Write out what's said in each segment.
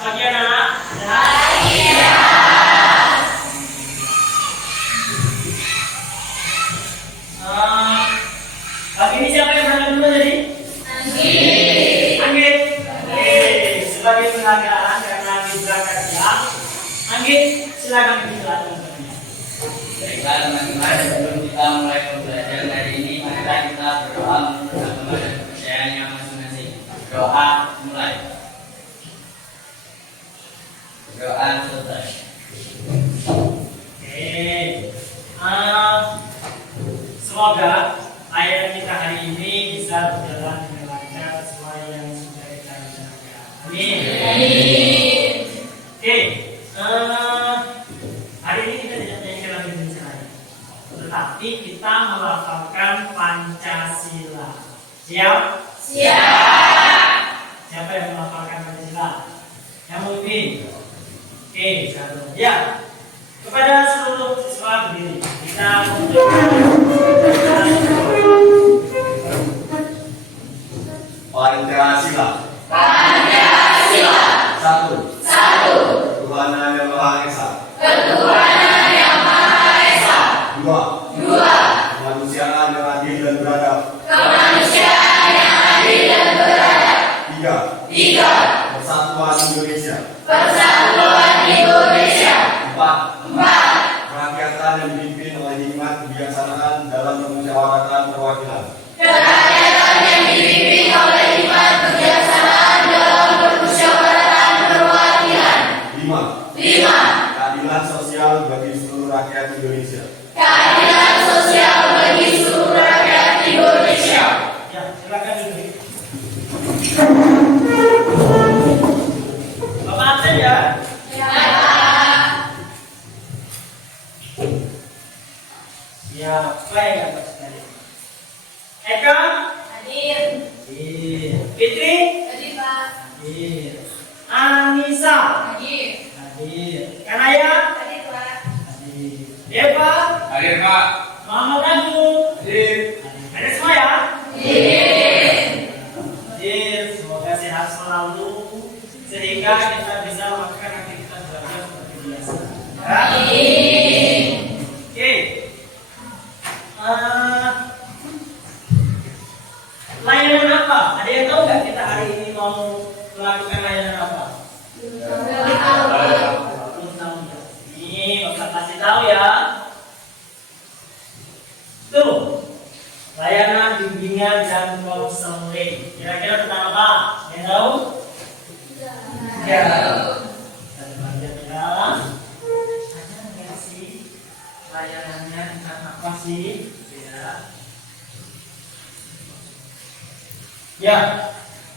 Pagi anak. Pagi ini siapa yang berangkat dulu tadi? Anggit. Sebagai penghargaan karena Anggit berangkat siang, Anggit silakan dijelaskan. Baiklah teman-teman, sebelum kita mulai pembelajaran hari ini, marilah kita berdoa menurut agama dan kepercayaannya masing-masing. Doa mulai. Doa selesai. Semoga ayat kita hari ini bisa berjalan dengan lancar sesuai yang sudah kita rencanakan. Amin. Oke. Hari ini kita tidak nyanyikan lagi rencananya, tetapi kita melafalkan Pancasila. Siap? Siap. Siapa yang melafalkan Pancasila? Yang mungkin? Oke, satu. Ya. Kepada seluruh siswa berdiri. Kita Pancasila. Pancasila. Satu. Ketuhanan yang Maha Esa. Dua. Kemanusiaan yang adil dan beradab. Tiga. Persatuan Indonesia. Empat. Kerakyatan yang dipimpin oleh hikmat kebijaksanaan dalam permusyawaratan perwakilan. Lima. Keadilan sosial bagi seluruh rakyat Indonesia. ya, silakan duduk. Bapak absen ya? Siapa yang dapat sekali? Eka? Hadir. Fitri? Hadir. Anissa? Hadir. Kanaya? Hadir. Deva? Hadir Pak. Muhammad Agung? Hadir. Ada semua ya? Hadir. Semoga sehat selalu sehingga kita bisa melakukan aktivitas belajar seperti biasa. Oke. Layanan apa? Ada yang tahu nggak kita hari ini mau melakukan layanan apa? Belum tahu ya. Ini Bapak kasih tahu ya. Tuh, layanan bimbingan dan konseling. Kira-kira tentang apa? Yang tahu? Ya. Kita belajar ya. Ada nggak sih layanannya tentang apa sih? Ya,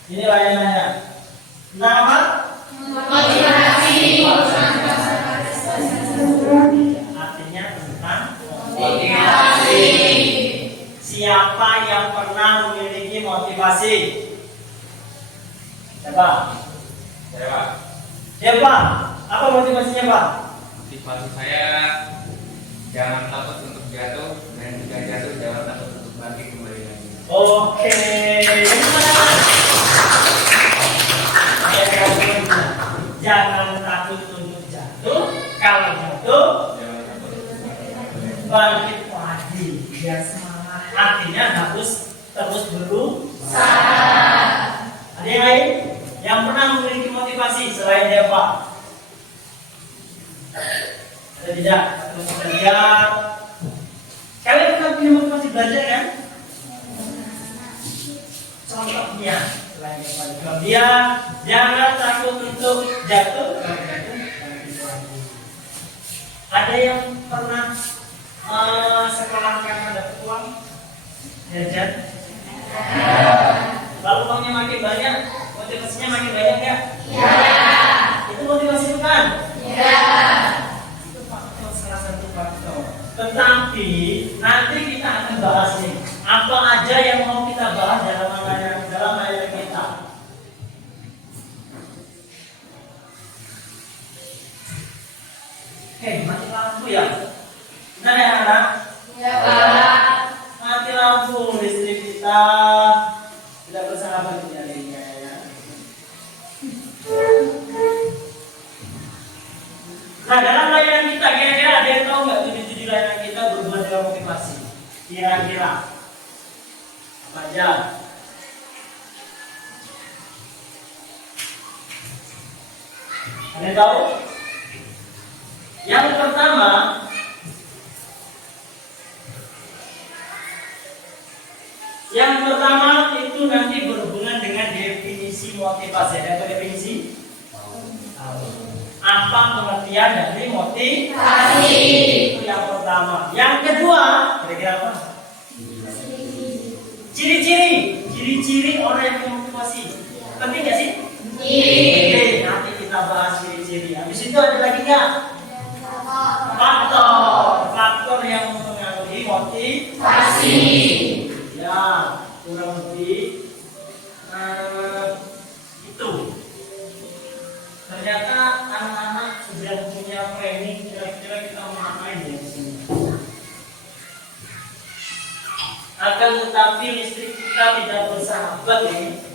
ini layanannya. Tentang apa? Artinya tentang motivasi. Siapa yang pernah memiliki motivasi? Siapa? Saya Pak. Siapa? Apa motivasinya, Pak? Motivasi saya jangan takut untuk jatuh dan jika jatuh jangan takut untuk bangkit kembali lagi. Oke. Jangan takut untuk jatuh. Kalau jatuh, Jangan takut untuk bangkit kembali lagi. bangkit lagi. Biar semangat. Artinya harus terus berusaha. Ada yang lain yang pernah memiliki motivasi selain Deva? Ada tidak? Terus belajar. Kalian pernah punya motivasi belajar kan? Contohnya selain Deva, dia jangan takut untuk jatuh. Ada yang pernah sekolah karena dapat uang jajan? Kalau uangnya makin banyak, motivasinya makin banyak nggak? Itu motivasi bukan? Itu faktor, salah satu faktor. Tetapi nanti kita akan bahas nih apa aja yang mau kita bahas dalam layanan kita. Mati lampu ya? Benar ya anak? Mati lampu, listrik kita tidak bersahabat di jadinya ya. Nah, dalam layanan kita, kira-kira ada yang tahu nggak tujuh-tujuh layanan kita berhubungan dengan motivasi? Kira-kira apa aja? Ada yang tahu? Yang pertama, itu nanti berhubungan dengan definisi motivasi. Ada apa definisi? Apa pengertian dari motivasi? Itu yang pertama. Yang kedua, kira-kira apa? Ciri-ciri orang yang memotivasi. Penting nggak sih? Oke, nanti kita bahas ciri-ciri. Habis itu ada lagi nggak? Faktor yang mempengaruhi motivasi. Ya, kurang lebih itu. Ternyata anak-anak sudah punya planning kira-kira kita mau ngapain ya di sini. Akan tetapi listrik kita tidak bersahabat ini.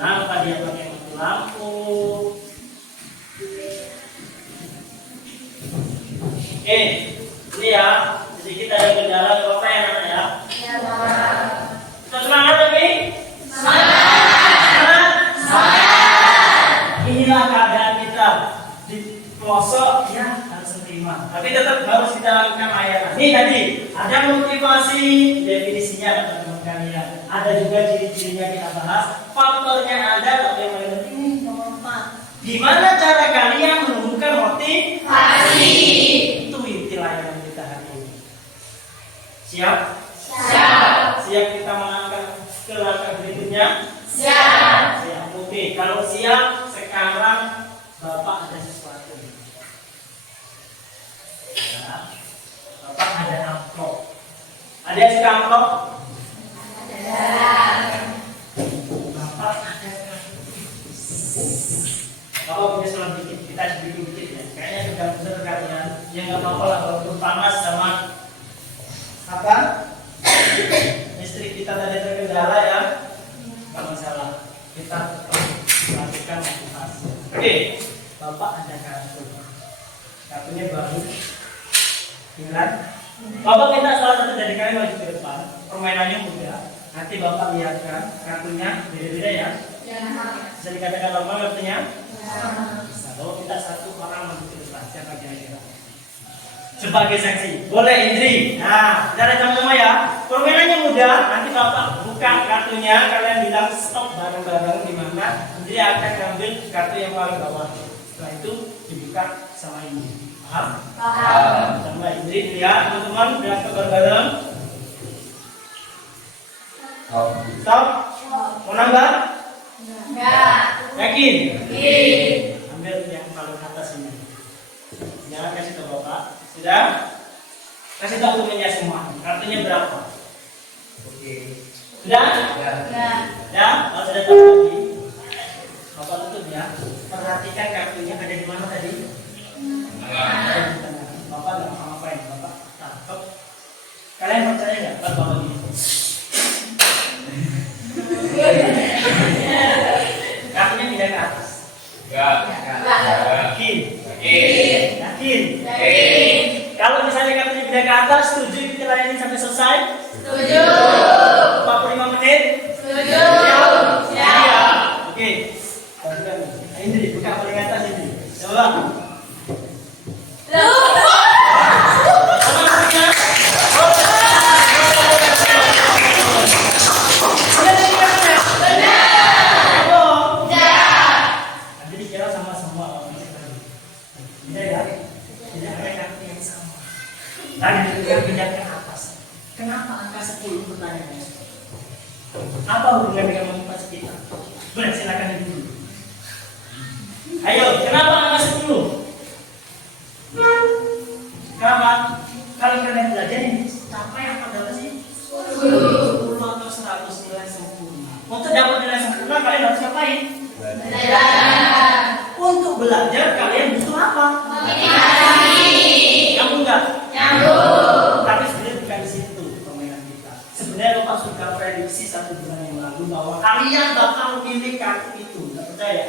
Kenapa dia pakai mati lampu? Oke, ini ya. Sedikit ada kendala apa ya namanya ya? Kita semangat lagi? Semangat. Inilah keadaan kita di pelosok ya harus terima. Tapi tetap harus kita lakukan layanan. Ini tadi ada motivasi definisinya teman-teman kalian. Ada juga ciri-cirinya kita bahas. Faktornya ada, tapi yang paling penting ini nomor 4. Gimana cara kalian menumbuhkan motivasi? Itu inti layanan kita hari ini. Siap? Siap kita melangkah ke langkah berikutnya? Siap. Oke, kalau siap, sekarang Bapak ada sesuatu. Ya. Bapak ada amplop. Ada yang suka amplop? Bapak ada Bapak punya salah dikit, kita sedikit-dikit ya. Kayaknya sudah besar kalian. Ya nggak apa-apa lah, walaupun panas sama apa? Listrik kita tadi terkendala ya. Nggak masalah. Kita lakukan motivasi. Oke, Bapak ada kartu. Kartunya baru. Ingat? Bapak minta salah satu dari kalian maju ke depan. Permainannya mudah. Nanti Bapak lihatkan kartunya beda-beda ya. Bisa dikatakan lama kartunya? Bisa. Bapak minta satu orang maju ke depan. Siapa kira-kira? Sebagai saksi. Boleh Indri. Nah, kita lihat sama-sama ya. Permainannya mudah. Nanti Bapak buka kartunya. Kalian bilang stop bareng-bareng di mana. Indri akan ngambil kartu yang paling bawah. Setelah itu dibuka sama Indri. Paham? Sama Indri lihat teman-teman lihat bareng-bareng. Stop. Mau nambah? Enggak. Yakin? Ambil yang paling atas ini. Jangan kasih ke Bapak. Sudah? Kasih tahu temennya semua. Kartunya berapa? Oke. Sudah? Ya. Kalau sudah tahu lagi, Bapak tutup ya. Perhatikan kartunya ada di mana tadi? Ada di tengah. Bapak nggak apa-apain. Bapak tangkap. Kalian percaya nggak? Bapak begini. Kartunya tidak ke atas. Yakin? Kalau misalnya kartunya tidak ke atas, setuju kita layani sampai selesai? Setuju. 45 menit? Setuju. Siap. Oke. Indri, buka paling atas ini. Coba. Pindah ke atas. Kenapa angka 10 pertanyaannya? Apa hubungan dengan motivasi kita? Boleh silakan dulu. Ayo, kenapa angka 10? harus ngapain? Untuk belajar kalian butuh apa? Nyambung nggak? Tapi sebenarnya bukan di situ permainan kita. Sebenarnya Bapak sudah prediksi 1 bulan yang lalu bahwa kalian bakal memilih kartu itu. Nggak percaya?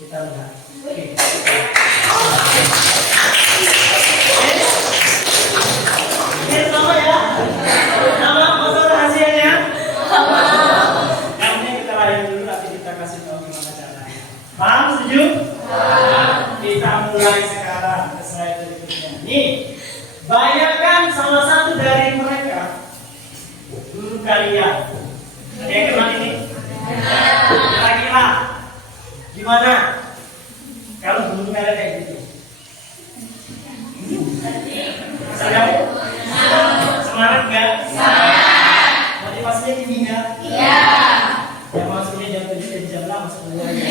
Kita lihat. Oke. Ini sama ya? Sama foto rahasianya? Yang ini kita layan dulu, nanti kita kasih tahu gimana caranya. Paham? Setuju? Kita mulai sekarang ke slide berikutnya. Nih, bayangkan salah satu dari mereka guru kalian. Ada yang kenal ini? Kira-kira gimana kalau guru kalian kayak gitu? Sadar? Semangat nggak? Motivasinya tinggi nggak? Ya maksudnya jam 7 dan jam 6 sebenarnya.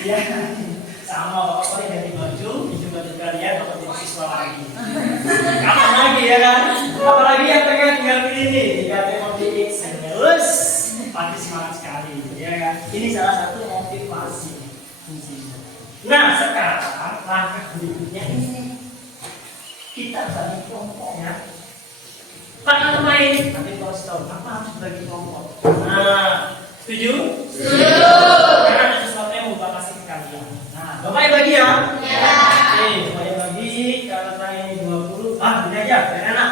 Ya, sama Bapak ganti baju, baju kalian Bapak jadi siswa lagi. Kapan lagi ya kan? Apalagi yang pengen tinggal pilih nih, tinggal motivasi serius, pasti semangat sekali, ya kan? Ini salah satu motivasi fungsinya. Nah sekarang langkah berikutnya ini kita bagi kelompoknya. Pak main, nanti harus tahu apa harus bagi kelompok. Nah, setuju? Karena ada sesuatu yang mau Bapak kasih ke kalian. Nah, Bapak yang bagi ya? Oke, Bapak yang bagi. Karena ini 20. Ini aja, biar enak.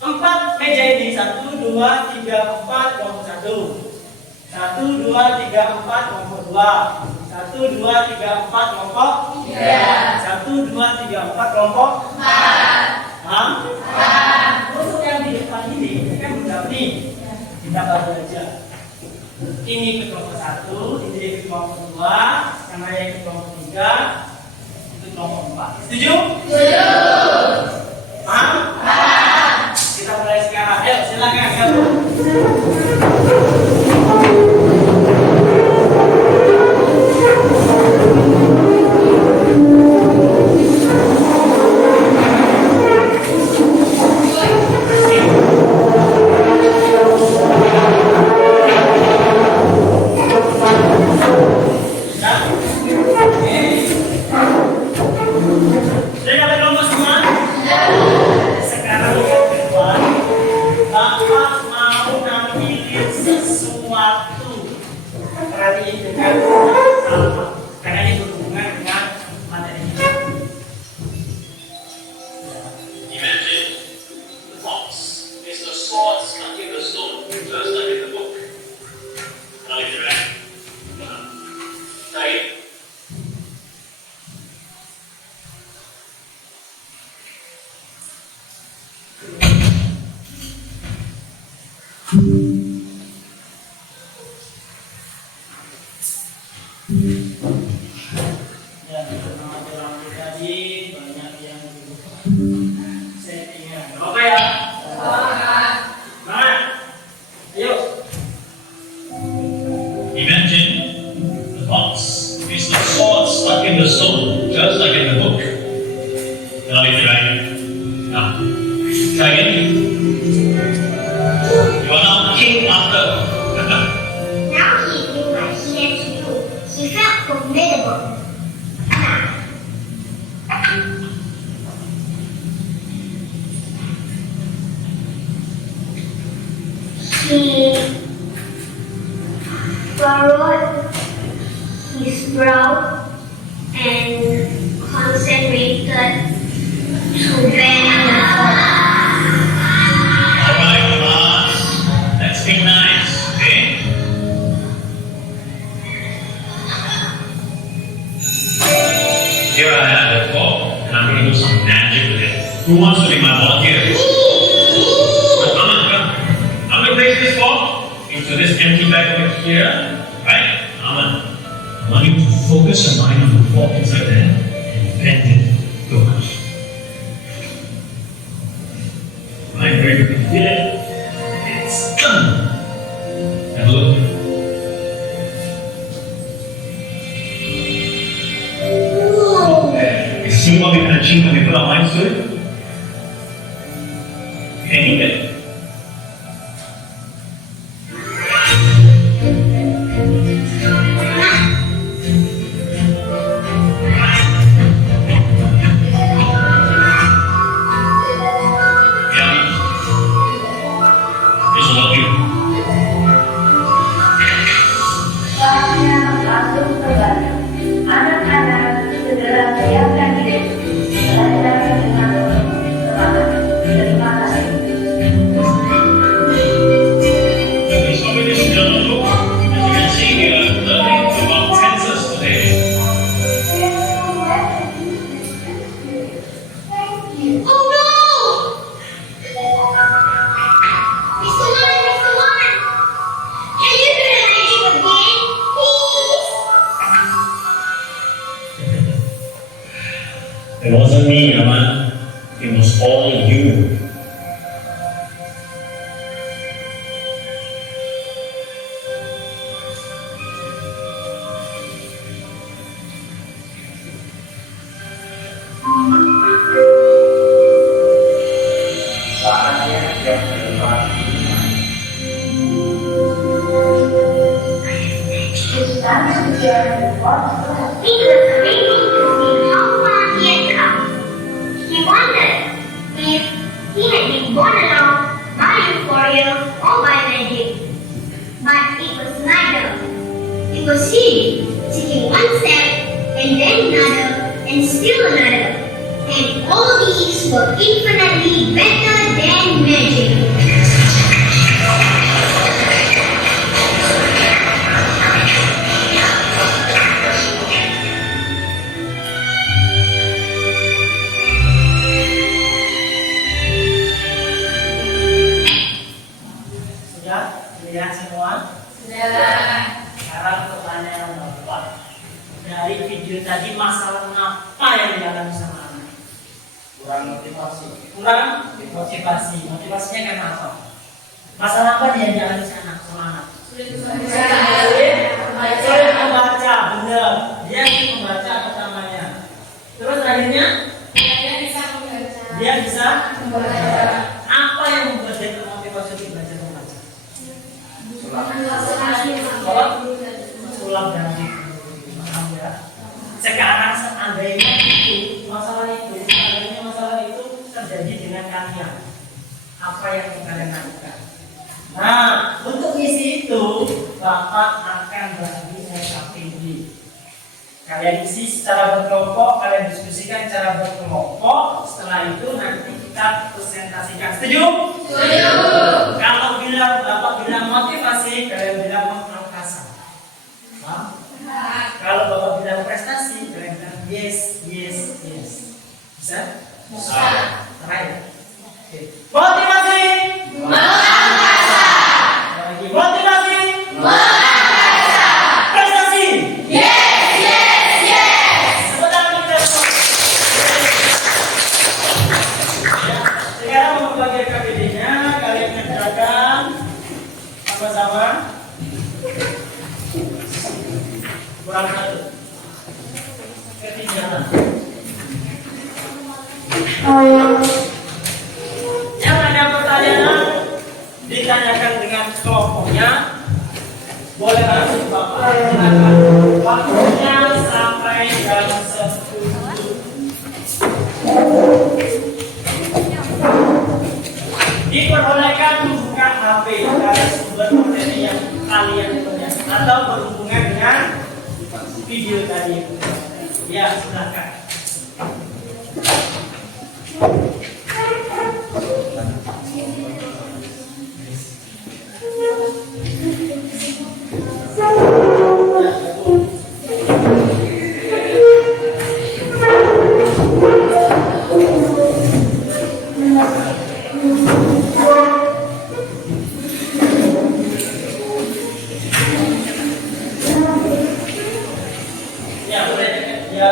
4 meja ini 1, 2, 3, 4 kelompok 1. 1, 2, 3, 4 kelompok 2. 1, 2, 3, 4 kelompok 3. 1, 2, 3, 4 kelompok 4. Paham? Untuk yang di depan ini kan udah nih. Kita baru aja. Ini ke kelompok 1, ini ke kelompok 2, yang lain ke kelompok 3, itu kelompok 4. Setuju? Paham? Kita mulai sekarang. Ayo silakan gabung. He furrowed his brow and concentrated to bend the Alright, class. Let's be nice, okay? Here I have the fork, and I'm going to do some magic with it. Who wants to be my volunteer? Come on, come. I'm going to place this fork into this empty bag over here. Right? Aman. I want you to focus your mind on the fork inside there and bend it. Look. Right, where you can feel it. It's done. And look. You see what we can achieve when we put our minds to it? Can you get it? It wasn't me, Aman. It was all you. Saatnya yang terdepan. It was amazing to see how far he had come. He wondered if he had been born along by euphoria or by magic. But it was neither. It was he, taking one step, and then another, and still another. And all these were infinitely better than magic. Sudah lihat semua? Sekarang pertanyaan nomor 4. Dari video tadi masalah apa yang dialami sama anak? Kurang motivasi. Kurang motivasi. Motivasinya karena apa? Masalah apa dia dialami sama anak? Sulit membaca, benar. Dia ingin membaca pertamanya. Terus akhirnya dia bisa membaca. Apa yang membuat dia termotivasi untuk belajar membaca? Sulap dan paham ya. Sekarang seandainya masalah itu terjadi dengan kalian, apa yang kalian lakukan? Nah, untuk isi itu Bapak akan bagi SKPD. Kalian isi secara berkelompok, kalian diskusikan secara berkelompok. Setelah itu nanti kita presentasikan. Setuju? Setuju. Kalau Bapak bilang motivasi, kalian bilang mengangkasa. Kalau Bapak bilang prestasi, kalian bilang yes. Bisa? Bisa. Terakhir. Oke. Motivasi. Mengangkasa. Lagi motivasi. Mengangkasa. Prestasi. Sebentar kita. Ya, sekarang mau bagi KPD-nya, kalian kerjakan sama-sama. Kurang satu. Ketinggalan. Yang ada pertanyaan ditanyakan dengan kelompoknya. Boleh langsung Bapak silakan. Waktunya sampai jam 10. Diperbolehkan membuka HP dari sumber materi yang kalian punya atau berhubungan dengan video tadi. Ya, silakan. Ya, boleh ya.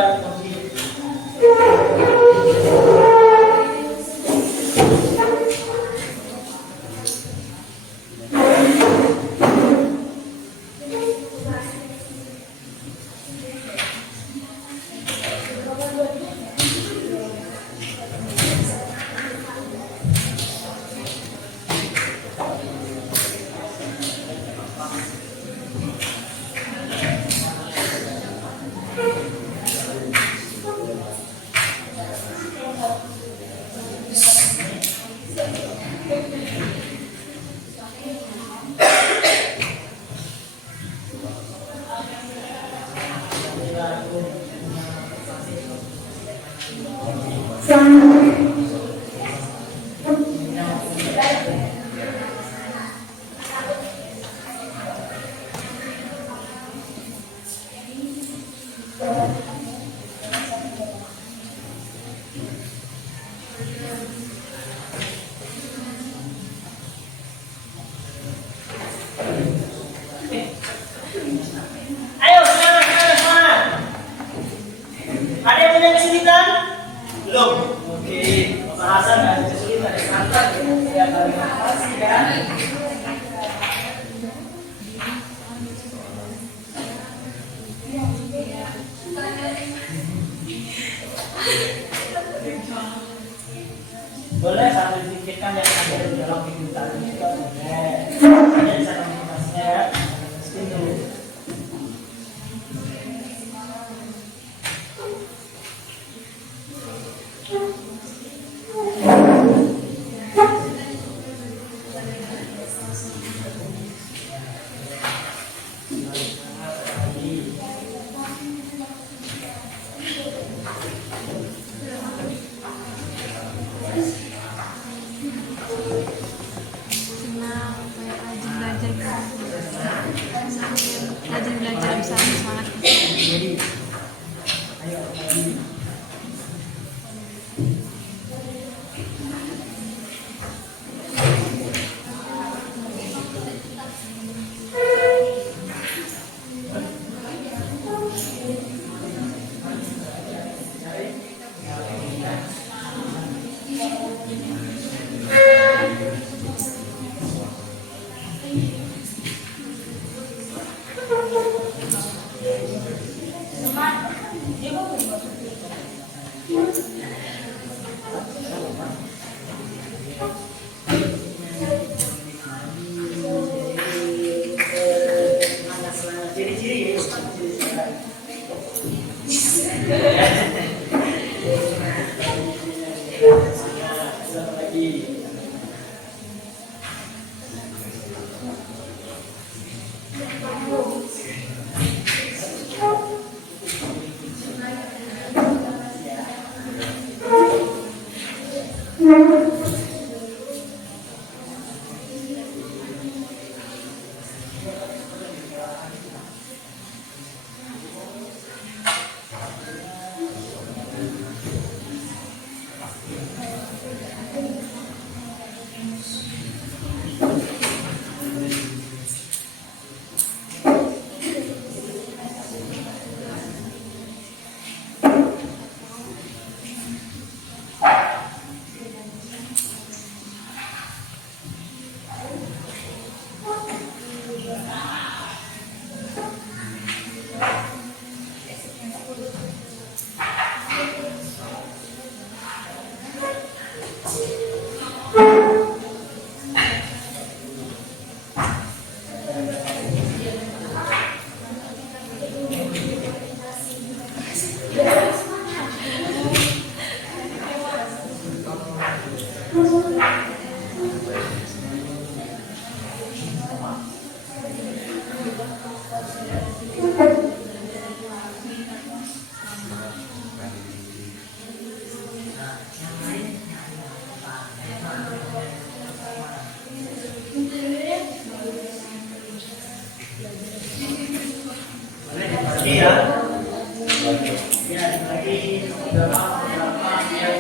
Ayo, semangat. Ada yang punya kesulitan? Senang, kayak rajin belajar bisa semangat. Ciri-ciri ya. Satu lagi. Lagi ya. Ya, lagi berapa ya.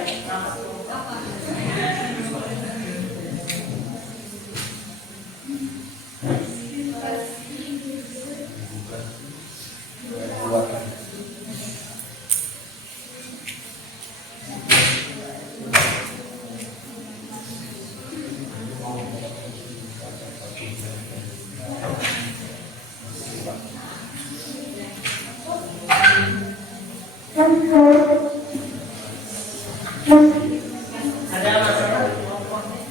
Ada masalah?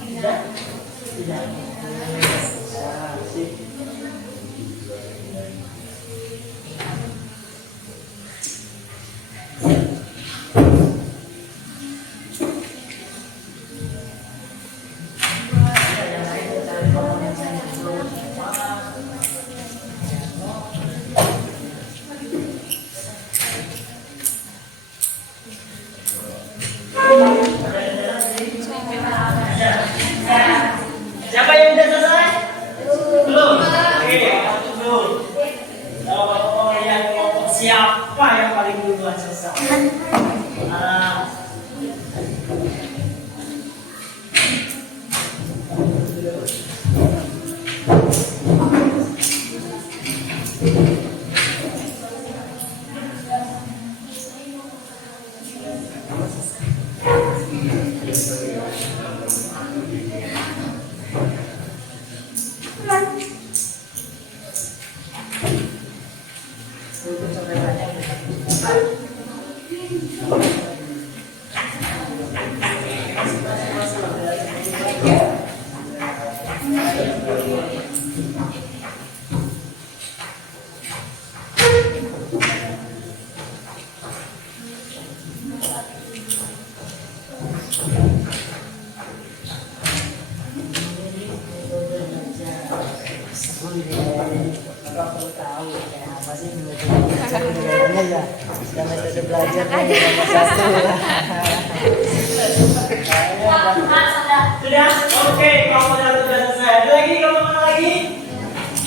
Tidak? Tidak. Sip. Siapa yang udah selesai? Belum. Oke, dulu. Oh, yang kelompok siapa yang paling duluan selesai? Ah. Oke. tahu kayak apa sih metode belajarnya ya. Ya metode belajarnya nomor satu. Sudah, oke, kelompok satu sudah selesai. Ada lagi kelompok mana lagi?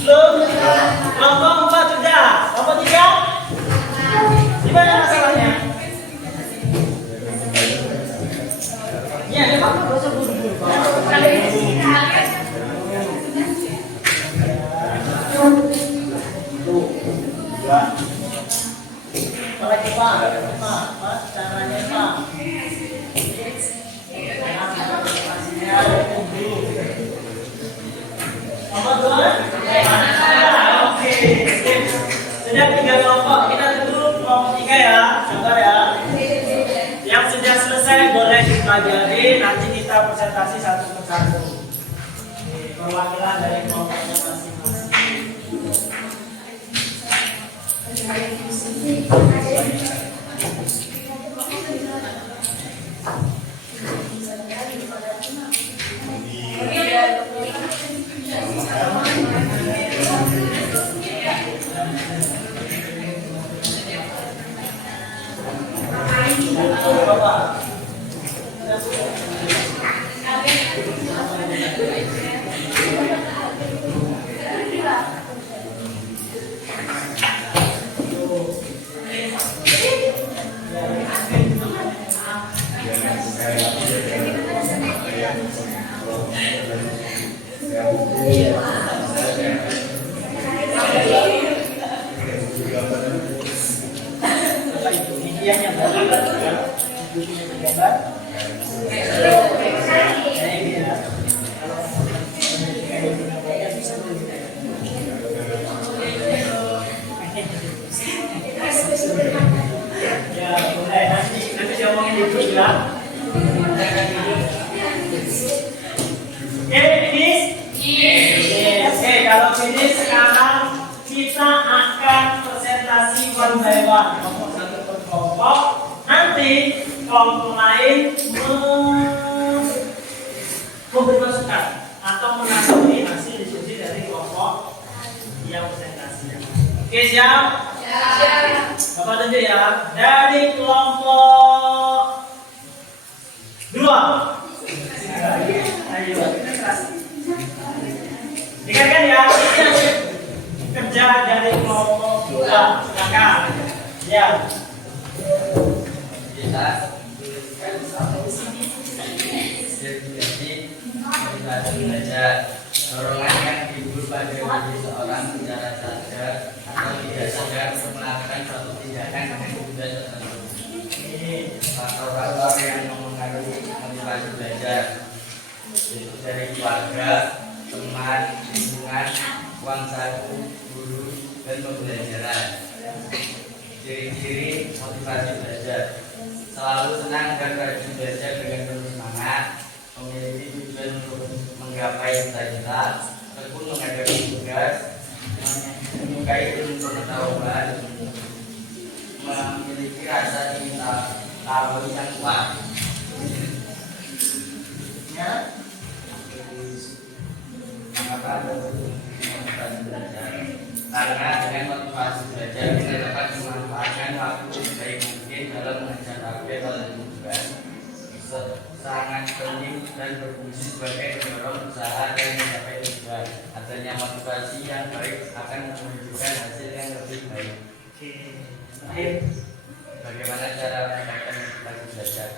Belum. Kelompok 4 sudah. Kelompok 3? Gimana masalahnya? Ya, memang nggak usah buru-buru. Lagi Pak, Pak, caranya Pak. Nomor 2? Oke. Sudah 3 kelompok. Kita tutup kelompok 3 ya. Sabar ya. Yang sudah selesai boleh dipelajari. Nanti kita presentasi satu persatu. Perwakilan dari kelompoknya masing-masing. Kalau ini sekarang kita akan presentasi one by one, kelompok satu per kelompok. Nanti kelompok lain memberi masukan atau menanggapi hasil diskusi dari kelompok yang presentasi. Oke, siap? Siap. Bapak tunjuk ya. Dari kelompok 2. Ayo. Dengarkan ya, ini kerja dari kelompok 2. Silakan. Ya. Kita tuliskan definisi motivasi belajar. Dorongan yang timbul pada diri seorang secara sadar atau tidak sadar untuk melakukan suatu tindakan dengan tujuan tertentu. Faktor-faktor yang mempengaruhi motivasi belajar yaitu dari keluarga, teman, lingkungan, uang saku, guru, dan pembelajaran. Ciri-ciri motivasi belajar: selalu senang dan rajin belajar dengan penuh semangat, memiliki tujuan untuk menggapai cita-cita, tekun menghadapi tugas, menyukai ilmu pengetahuan, memiliki rasa ingin tahu yang kuat. Mengapa motivasi belajar? Karena dengan motivasi belajar kita dapat memanfaatkan waktu sebaik mungkin dalam mencapai tujuan. Sangat penting dan berfungsi sebagai pendorong usaha dan mencapai tujuan. Adanya motivasi yang baik akan menunjukkan hasil yang lebih baik. Bagaimana cara meningkatkan motivasi belajar?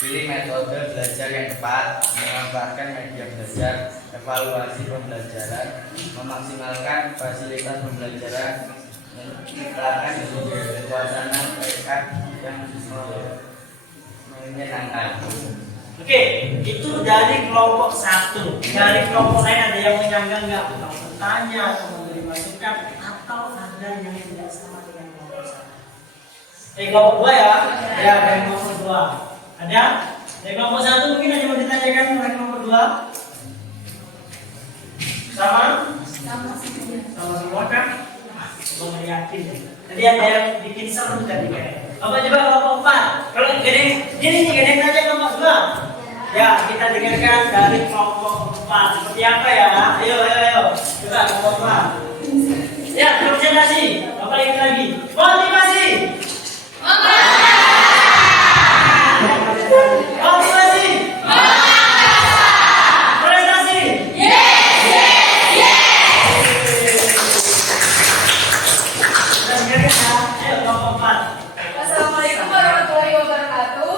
Pilih metode belajar yang tepat, menambahkan media belajar, evaluasi pembelajaran, memaksimalkan fasilitas pembelajaran, menciptakan suasana mereka yang menyenangkan. Oke, itu dari kelompok 1. Dari kelompok lain ada yang menyanggah nggak? Atau bertanya atau memberi masukan atau ada yang tidak sama dengan kelompok 1? Kelompok 2 ya? Ya, dari kelompok 2. Ada? Dari kelompok 1 mungkin ada yang mau ditanyakan oleh kelompok 2? Sama? Sama semua kan? Belum yakin. Tadi ada yang bikin seru tadi kan? Apa coba kelompok 4? Kalau gini tanya kelompok 2. Ya, kita dengarkan dari kelompok 4. Seperti apa ya? Ayo. Coba kelompok 4. Ya, konsentrasi. Bapak ingat lagi. Motivasi. Motivasi. Prestasi. Dan kalian ya, ayo kelompok 4. Assalamualaikum warahmatullahi wabarakatuh.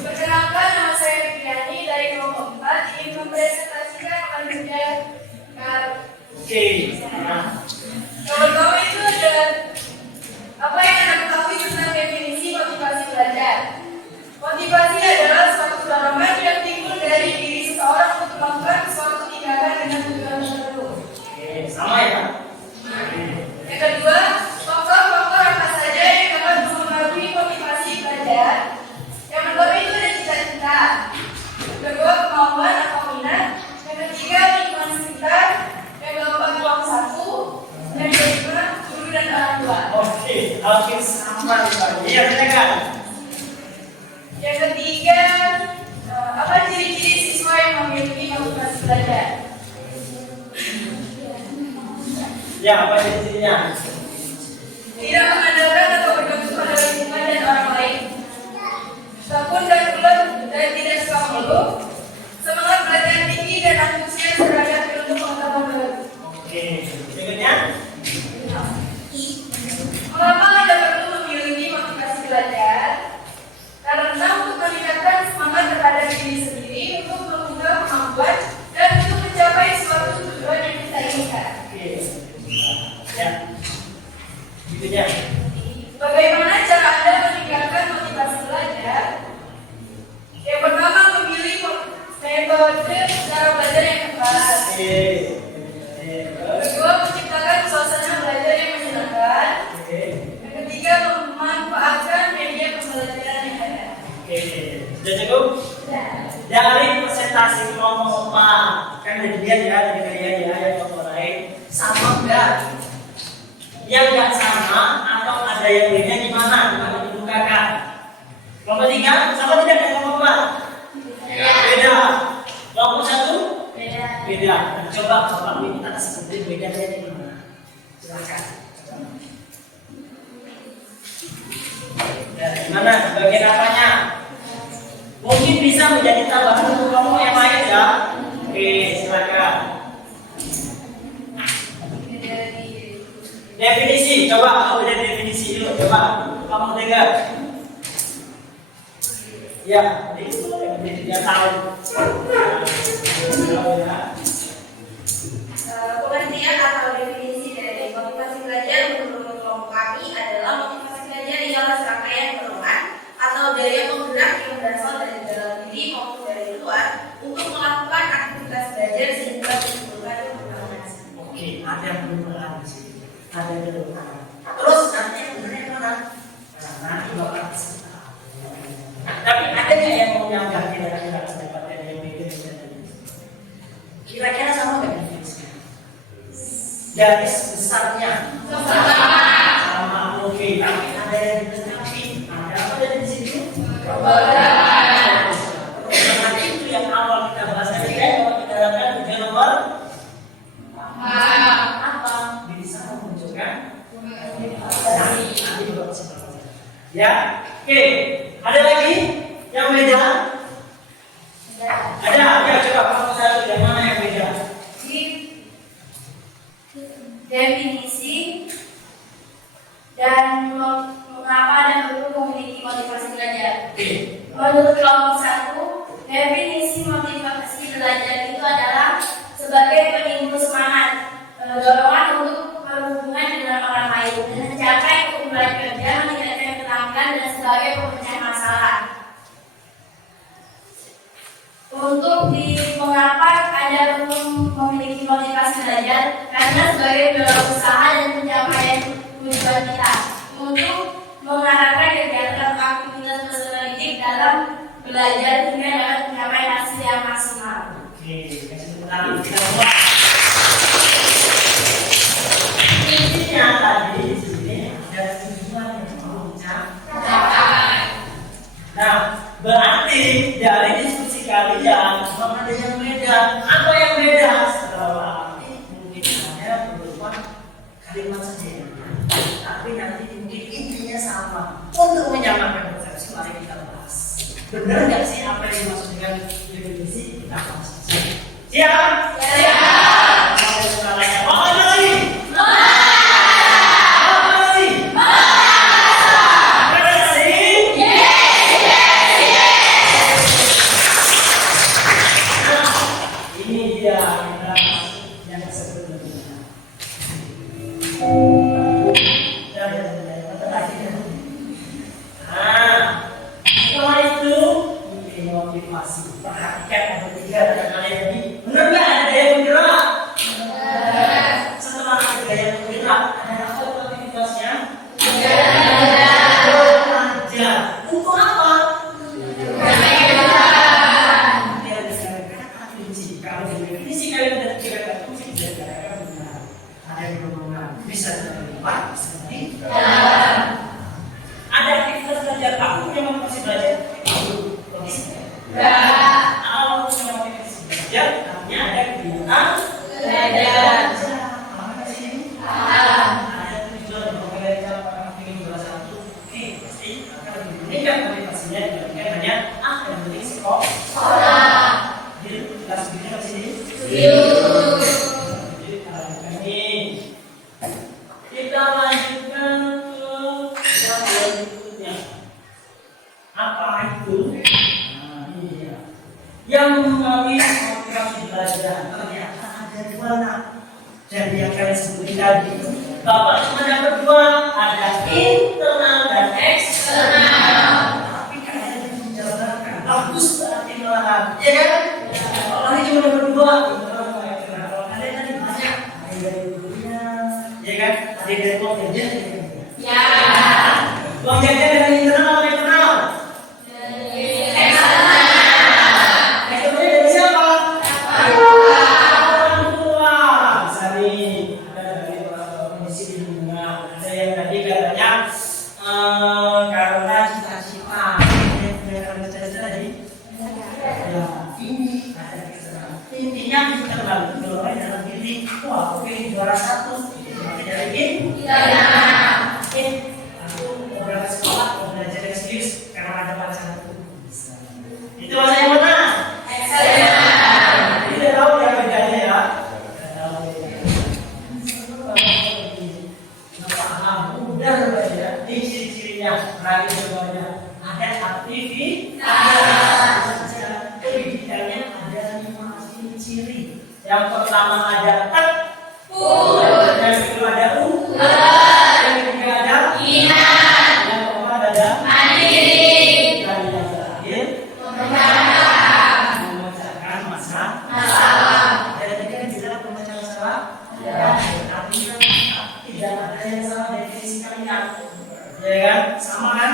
Perkenalkan, nama saya Viviani dari kelompok 4 ingin mempresentasikan kerja Oke. Nah, Kawan-kawan itu ada apa yang Anda ketahui tentang definisi motivasi belajar? Motivasi adalah suatu dorongan yang timbul dari diri seseorang untuk melakukan suatu tindakan dengan tujuan tertentu. oke, sama ya, Pak. Yang kedua, faktor-faktor apa saja yang dapat mempengaruhi motivasi belajar? Yang pertama itu ada cita-cita. Yang kedua, kemauan atau minat. Yang ketiga, lingkungan sekitar. Yang keempat, ruang saku. Yang kelima, guru dan orang tua. Oke, sama nih, Pak. Iya, silakan. Yang ketiga, apa ciri-ciri siswa yang memiliki motivasi belajar? Ya, apa ciri-cirinya? Tidak mengandalkan atau bergantung pada lingkungan dan orang lain. Tekun dan ulet dan tidak suka mengeluh. Semangat belajar tinggi dan antusias terhadap ilmu pengetahuan baru. Oke, berikutnya. Mengapa Anda perlu memiliki motivasi belajar? Karena untuk meningkatkan semangat terhadap diri sendiri, untuk mengubah kemampuan dan untuk mencapai suatu tujuan yang kita inginkan. Oke. Ya. Berikutnya. Bagaimana cara Anda meningkatkan motivasi belajar? Yang pertama, memilih metode cara belajar yang tepat. Oke. Kedua, menciptakan suasana belajar yang menyenangkan. Oke. Yang ketiga, memanfaatkan media pembelajaran yang ada. Oke. Sudah cukup? Dari presentasi kelompok 4 kan udah dilihat ya dari kalian ya yang kelompok lain sama enggak? Yang enggak sama atau ada yang beda gimana? Coba dibukakan. Kelompok 3 sama tidak dengan kelompok 4? Beda. Kelompok 1? Beda. Nah, coba kita sebutin bedanya gimana? Silakan. Ya, gimana? Bagian apanya? Mungkin bisa menjadi tambahan untuk kamu yang lain ya. Oke, silakan. Definisi, coba kamu lihat definisi dulu. Coba kamu dengar. Ya, itu dia tahu. Pengertian atau definisi dari motivasi belajar menurut kelompok kami adalah motivasi belajar ialah serangkaian dorongan atau daya penggerak yang berasal dari dalam diri maupun dari luar untuk melakukan aktivitas belajar sehingga menimbulkan perkembangan. Oke, ada yang benar di sini. Ada yang benar. Terus nanti yang benar yang mana? Nah, nanti bapak kasih tahu. Tapi ada nggak yang mau nyangka kira-kira pendapat ada yang beda? Kira-kira sama nggak definisinya? Garis besarnya sama. Oke, tapi ada yang dilengkapi. Ada apa dari di sini? Nanti itu yang awal kita bahas tadi kan, kalau kita dapatkan tujuan nomor apa? Bisa menunjukkan ya. Oke, ada lagi yang beda? Ada. Ya, coba kamu satu yang mana yang beda? Definisi dan mengapa dan perlu memiliki motivasi belajar. Menurut kelompok 1, definisi motivasi belajar itu adalah sebagai penimbul semangat, dorongan untuk berhubungan dengan orang lain, dan mencapai keunggulan kerja, meningkatkan keterampilan dan sebagai pemecah masalah. Untuk mengapa Anda perlu memiliki motivasi belajar? Karena sebagai usaha dan pencapaian tujuan kita untuk mengarahkan kegiatan aktivitas peserta didik dalam belajar hingga dapat mencapai hasil yang maksimal. Oke, kasih tepuk tangan kita semua. Intinya tadi di sini ada tujuan yang mau dicapai. Nah, berarti dari diskusi kalian memang ada yang beda. Apa yang beda? nak? Jadi yang kalian sebutin tadi, Bapak cuma dapat dua, ada internal dan eksternal. Tapi kalian menjalankan bagus berarti melakukan, ya kan? Kalau kalian cuma dapat dua, internal dan eksternal. Kalau kalian tadi banyak, ada dari gurunya, ya kan? Ada dari uang jajan, ya. Uang jajan dari internal atau eksternal? Juara satu, jadi aku mau berangkat sekolah, mau belajar yang serius karena ada pacar itu. Itu bahasa yang mana? Tidak tahu ya bedanya ya. Paham, mudah saja. Ini ciri-cirinya, lagi semuanya. Ada aktivitas. Ciri-cirinya ada 5 ciri. Yang pertama ada yang kedua ada yang ketiga ada yang keempat ada mandiri, dan yang terakhir memecahkan masalah. Ada tiga yang tidak memecahkan masalah. Artinya tidak ada yang salah definisi kalian, ya kan? Sama kan?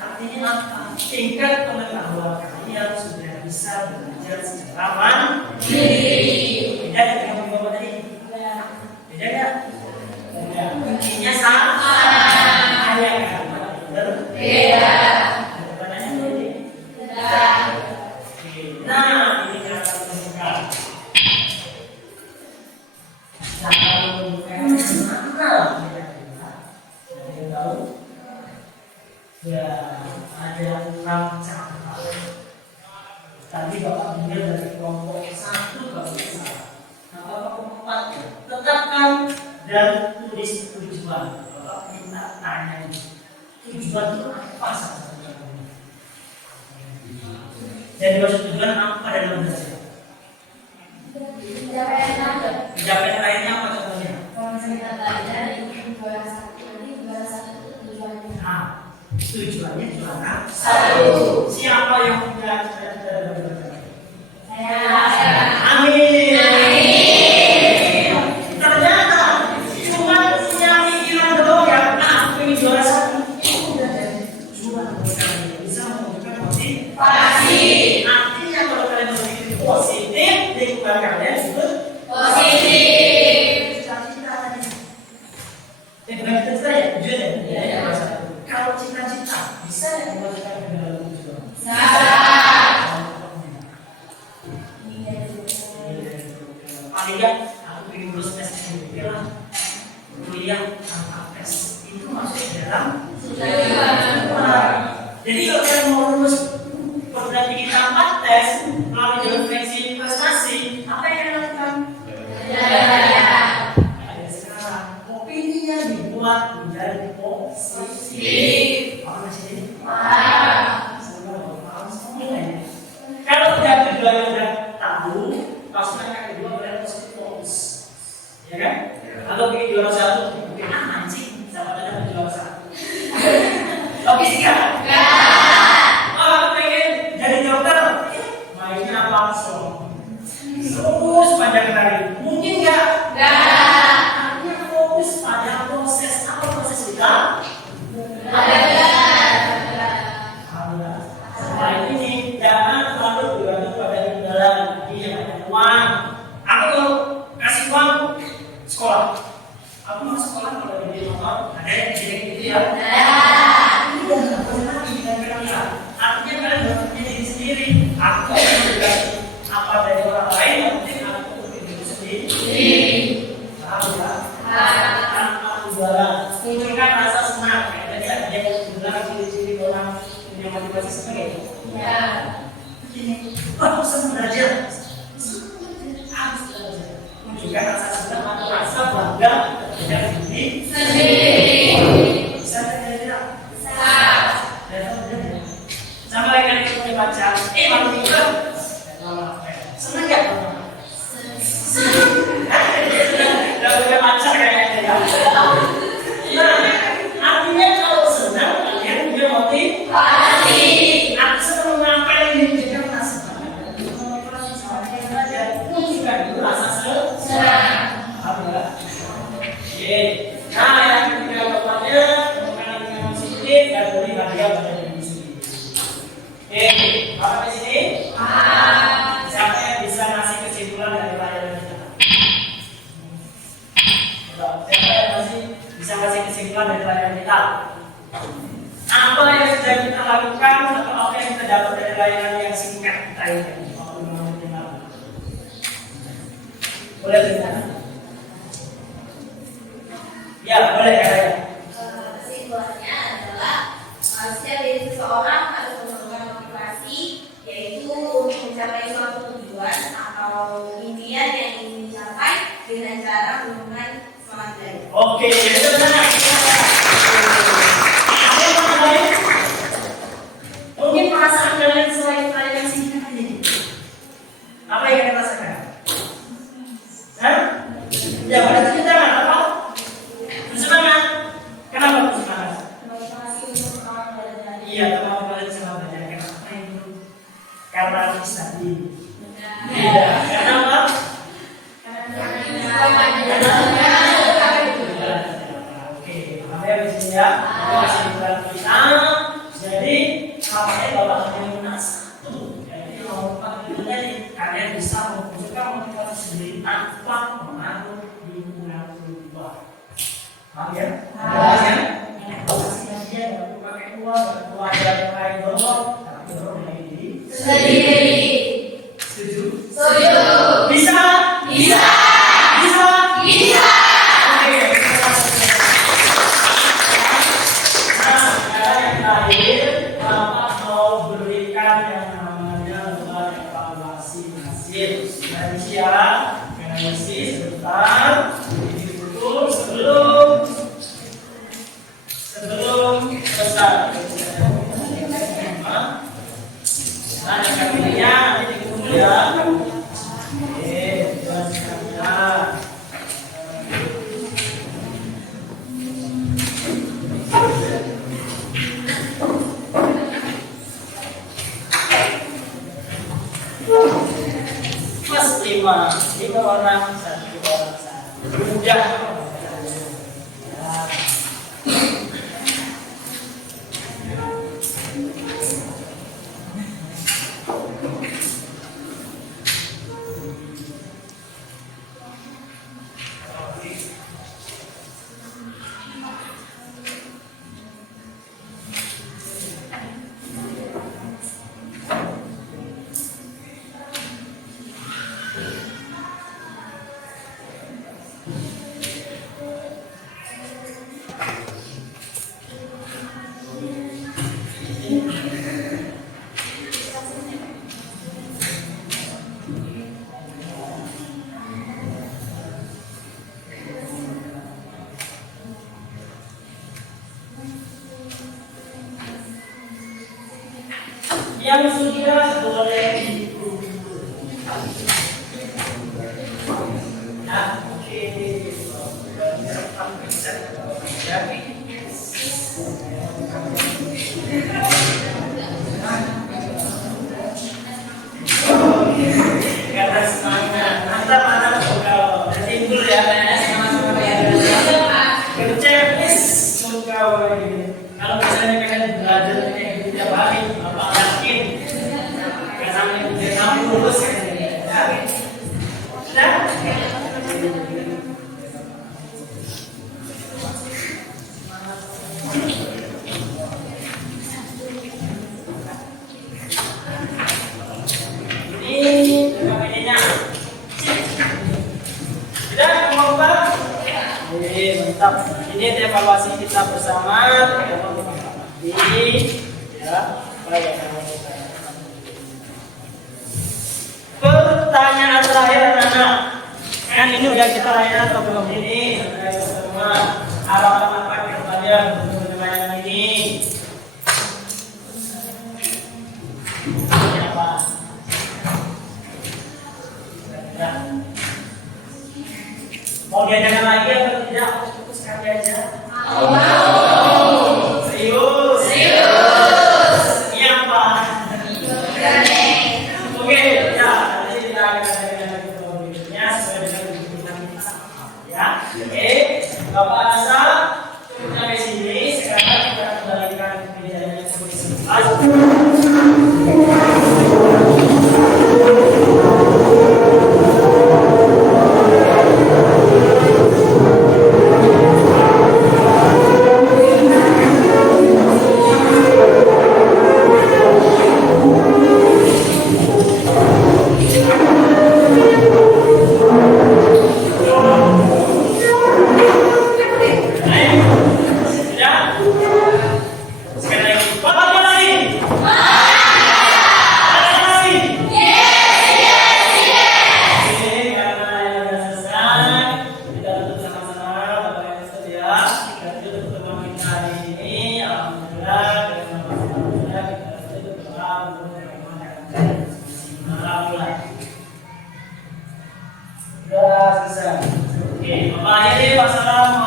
Artinya apa? Tingkat pengetahuan kalian sudah bisa belajar secara mandiri. Beda dengan bapak tadi. Beda nggak? Beda. Intinya sama. Ada kan? Beda. Ada pertanyaan tadi? Beda. Nah, ini cara menunjukkan. Cara menunjukkan mana beda-beda. Ada yang tahu? Ya, ada 6 cara. Tadi bapak bilang dari kelompok 1 bapak salah. Kelompok 4 tetapkan dan tulis tujuan. Bapak minta tanya tujuan itu apa sebenarnya? Jadi maksud tujuan apa dalam belajar? Pencapaian lainnya apa contohnya? Kalau kita belajar itu juara 1, nanti juara 1 itu tujuannya. Nah, tujuannya juara 1. Siapa yang punya cita-cita dalam belajar? Amin. Ternyata cuma punya pikiran doang ya. Aku ingin juara 1. Itu udah jadi tujuan buat kalian. Bisa menunjukkan motivasi. Artinya kalau kalian berpikir positif, lingkungan kalian juga positif. Cita-cita tadi. Bukan cita-cita ya, tujuan ya. Kalau cita-cita bisa ya dimasukkan ke dalam tujuan. Paling nggak aku ingin lulus SNMP lah, kuliah tanpa tes itu masuk ke dalam tujuan. Jadi kalau kalian mau lulus perguruan tinggi tanpa tes melalui jalur seleksi prestasi, apa yang kalian lakukan? Ada sekarang opininya dibuat menjadi positif. Apa sih? Kalau udah tujuannya udah tahu, pasti akan kedua berarti positif fokus, ya kan? Atau bikin juara 1, mungkin anjing sama dengan juara 1. Oke sih kan? Aku pengen jadi dokter, mainnya langsung terus panjang hari, mungkin nggak? Artinya fokus pada proses. Apa proses kita? Setelah ini jangan terlalu bergantung pada imbalan. Dia ada uang. Aku kalau kasih uang sekolah. Aku mau sekolah kalau di motor ada yang gitu ya. Ini udah nggak boleh lagi dan kalian. Artinya kalian harus punya diri sendiri. Aku bergantung apa dari orang lain. Yang penting aku untuk diri sendiri. Tahu ya? Tanpa imbalan. Munculkan rasa senang. Kayak tadi dia bilang ciri-ciri orang punya motivasi sebagai begini, aku senang belajar. Menunjukkan rasa senang atau rasa bangga terhadap diri sendiri. Bisa tidak? Bisa. Sama kalian itu punya pacar, malu juga. Senang nggak? Senang. Oke. Nah, yang ketiga bapaknya menggunakan dengan positif dan beri bahagia pada diri sendiri. Oke, apa di sini? Siapa yang bisa ngasih kesimpulan dari pelajaran kita? Siapa yang bisa ngasih kesimpulan dari pelajaran kita? Apa yang sudah kita lakukan atau apa yang kita dapat dari layanan yang singkat kita ini? Boleh cerita? Ya, boleh ya. Kesimpulannya adalah setiap diri seseorang harus memerlukan motivasi, yaitu untuk mencapai suatu tujuan atau impian yang ingin dicapai dengan cara menggunakan semangat belajar. Oke, itu benar. Ada yang lain? Mungkin perasaan kalian selain pelajaran singkat ini. Apa yang kalian rasakan? Hah? Ya, pada cerita apa? Bersemangat. Kenapa bersemangat? Motivasi untuk semangat belajar. Iya, teman kalian semangat belajar. Kenapa itu? Karena bisa di. Iya. Karena apa? Oke, apa yang di sini ya? Kesimpulan kita. Jadi, namanya Bapak Hanya satu. Jadi, mau itu tadi kalian bisa menunjukkan motivasi sendiri tanpa mengaruh lingkungan luar. Paham ya? Paham ya? Motivasinya dia nggak perlu pakai uang, nggak perlu ada yang lain dorong, tapi dorong dari diri Sendiri. Setuju? Setuju. Bisa? Bisa. Bisa? Bisa. Oke. Nah, sekarang yang terakhir, Bapak mau berikan yang namanya lembar evaluasi hasil. Dari siang, analisis sebentar, ini dulu sebelum selesai. Nah, yang kalinya nanti ditunggu ya. Oke, jelaskannya. Plus 5 orang satu. Mudah. Yang sudah boleh dikumpul. Nah, oke. Kata semangat. Mantap kalau timbul ya. Sama-sama ya. Kerja please kalau misalnya kalian belajar kayak gitu tiap hari, Bapak yakin nggak sampai lulus ya. Sudah? Ini KPD-nya. Sudah ngomong. Mantap. Ini evaluasi kita bersama. Ya, pertanyaan terakhir anak-anak. Kan ini udah kita layan atau belum ini? Semua harapan apa ke kalian untuk layanan ini? Apa? Ya. Mau diajarkan lagi atau tidak? Cukup sekali aja. Serius? Iya Pak. Oke, ya nanti kita akan ada lagi berikutnya sesuai dengan kebutuhan kita. Ya, oke. Bapak Anasa, cukup sampai sini. Sekarang kita kembalikan kejadian yang seperti semula. Sudah selesai. Oke, Bapak akhiri. Wassalamualaikum.